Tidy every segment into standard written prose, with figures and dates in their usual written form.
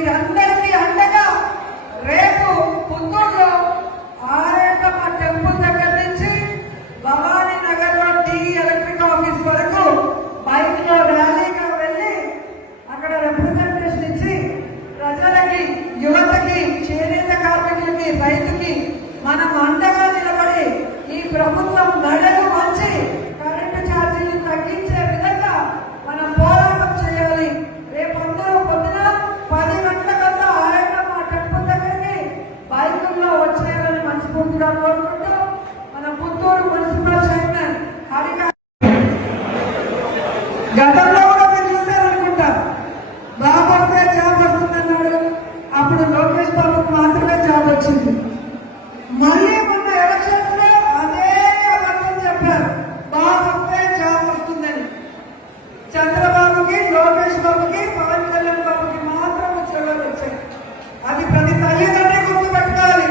మీరందరికీ అండగా రేపు పుత్తూరులో ఆరేటమ్మ టెంపుల్ దగ్గర నుంచి భవానీ నగర్ లో టీ ఎలక్ట్రిక్ ఆఫీస్ వరకు బైక్ లో ర్యాలీగా వెళ్ళి అక్కడ రిప్రజెంటేషన్ ఇచ్చి ప్రజలకి, యువతకి, చేనేత కార్మికులకి, రైతుకి మనం అండగా నిలబడి ఈ ప్రభుత్వం నడలు మంచి కరెంటు ఛార్జీలు తగ్గించే విధంగా మనం పోరాటం చేయాలి. రేపు అందరూ పొద్దున 10 గంటలకల్లా ఆరేటమ్మ టెంపుల్ దగ్గరికి బైకుల్లో వచ్చేయాలని మనస్ఫూర్తిగా కోరుకుంటూ మన పుత్తూరు మున్సిపల్ చైర్మన్ హరిక గతంలో కూడా మీరు చూశారనుకుంటా, బాబు వస్తే జాబ్ వస్తుందన్నాడు. అప్పుడు లోకేష్ బాబుకు మాత్రమే జాబ్ వచ్చింది. మళ్ళీ మొన్న ఎలక్షన్స్ లో అదే అబద్ధం చెప్పారు, బాబు వస్తే జాబ్ వస్తుందని. చంద్రబాబుకి, లోకేష్ బాబుకి, పవన్ కళ్యాణ్ బాబుకి మాత్రం ఉద్యోగాలు వచ్చాయి. అది ప్రతి తల్లిదండ్రి గుర్తు పెట్టుకోవాలి.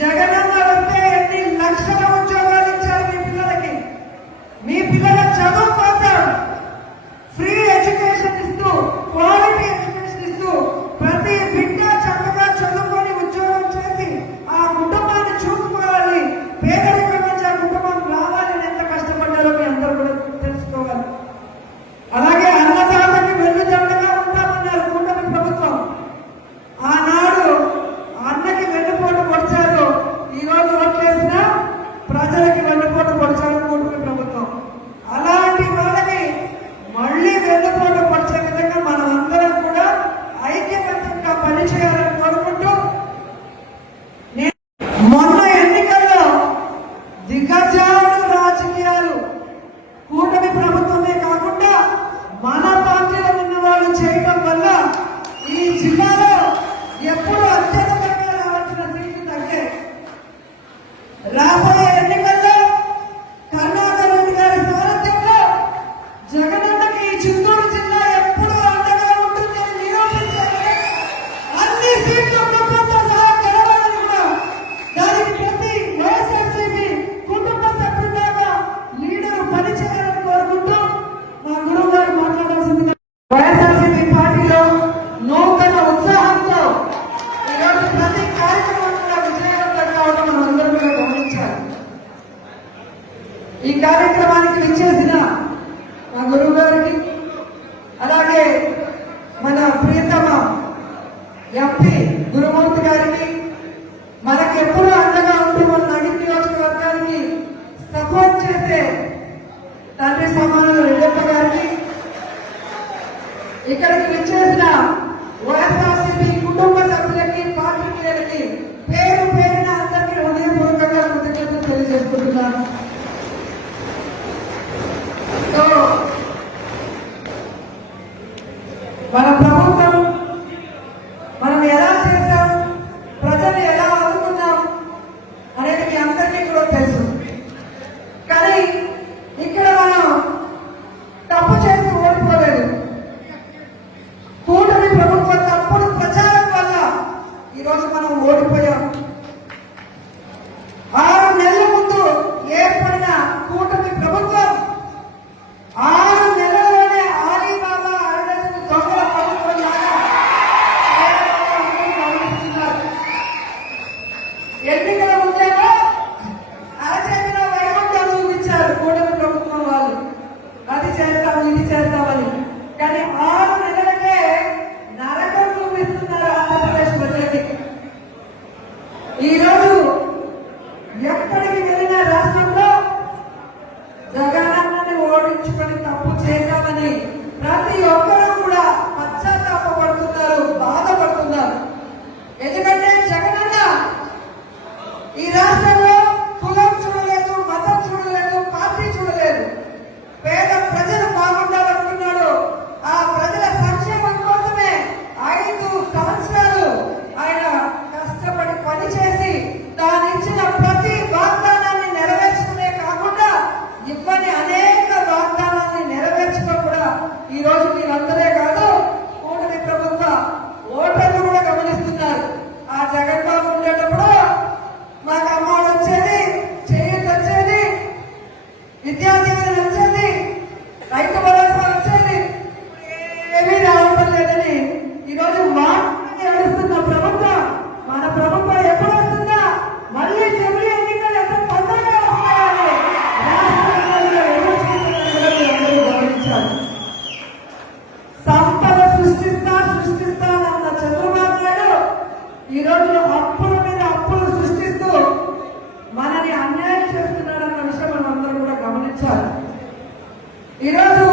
జగనన్న వస్తే ఎన్ని లక్షల ఉద్యోగాలు ఇచ్చారు మీ పిల్లలకి. మీ పిల్లల చదువు కోసం ఫ్రీ ఎడ్యుకేషన్ ఇస్తూ, క్వాలిటీ ఎడ్యుకేషన్ ఇస్తూ, ప్రతి బిడ్డ చక్కగా చదువుకొని ఉద్యోగం చేసి ఆ కుటుంబాన్ని చూసుకోవాలి, పేదరికం నుంచి ఆ కుటుంబం రావాలని ఎంత కష్టపడ్డారో మీ అందరూ కూడా తెలుసుకోవాలి. అలాగే అన్నదాతకి వెన్నుదండగా ఉంటామన్నారు కూటమి ప్రభుత్వం. ఆనాడు అన్నకి వెన్నుపోటు పొడిచారు, ఈ రోజు ఓట్లేసిన ప్రజలకి వెన్నుపోటు పొడిచారు కూటమి ప్రభుత్వం. అలాంటి వాళ్ళని మళ్లీ వెన్నుపోటు పొడిచే విధంగా మనం అందరం కూడా ఐక్యమత్యంగా పనిచేయాలని కోరుకుంటూ, మొన్న ఎన్నికల్లో దిగజారు రాజకీయాలు కూటమి ప్రభుత్వమే కాకుండా మన పార్టీలో ఉన్న వాళ్ళు చేయడం వల్ల ఈ జిల్లాలో ఎప్పుడు అత్యధికంగా రావాల్సిన సీట్లు తగ్గాయి. రాబోయే ఎన్నికల్లో కరుణాకర్ రెడ్డి గారి సారథ్యంలో జగనన్నకి ఈ చిత్తూరు జిల్లా ఎప్పుడు అండగా ఉంటుందని నిరూపించాలి. అన్ని సీట్లు కుటుంబంతో సహా గెలవాలని కూడా దానికి ప్రతి వైఎస్ఆర్సీపీ కుటుంబ సభ్యులాగా లీడర్ పనిచేయాలని కోరుకుంటూ మా గురువు గారు మాట్లాడాల్సిందిగా. వైఎస్ఆర్సీపీ పార్టీలో నూతన ఉత్సాహంతో ఈరోజు ప్రతి కార్యక్రమం కూడా విజయవంతంగా అవడం మనం అందరం కూడా గమనించాలి. ఈ కార్యక్రమానికి విచ్చేసిన మా గురువు గారికి, అలాగే మన ప్రియతమ ఎంపీ గురుమూర్తి గారికి, మనకి ఎప్పుడూ అండగా ఉంటూ మన నగర నియోజకవర్గానికి సపోర్ట్ చేసే తండ్రి సమానులు రెడ్డప్ప గారికి, ఇక్కడికి విచ్చేసిన వైఎస్ఆర్సీపీ కుటుంబ సభ్యులకి, పార్టీలకి పేరు పేరున అందరికీ హృదయపూర్వకంగా కృతజ్ఞతలు తెలియజేసుకుంటున్నాను. సో మన ప్రభుత్వం మనం ఎలా చేశాం, ప్రజలు ఎలా ఆదుకున్నాం అనేది మీ అందరికీ కూడా తెలుసు. కానీ ఇక్కడ మనం తప్పు చేసి ఓడిపోలేదు. కూటమి ఈరోజు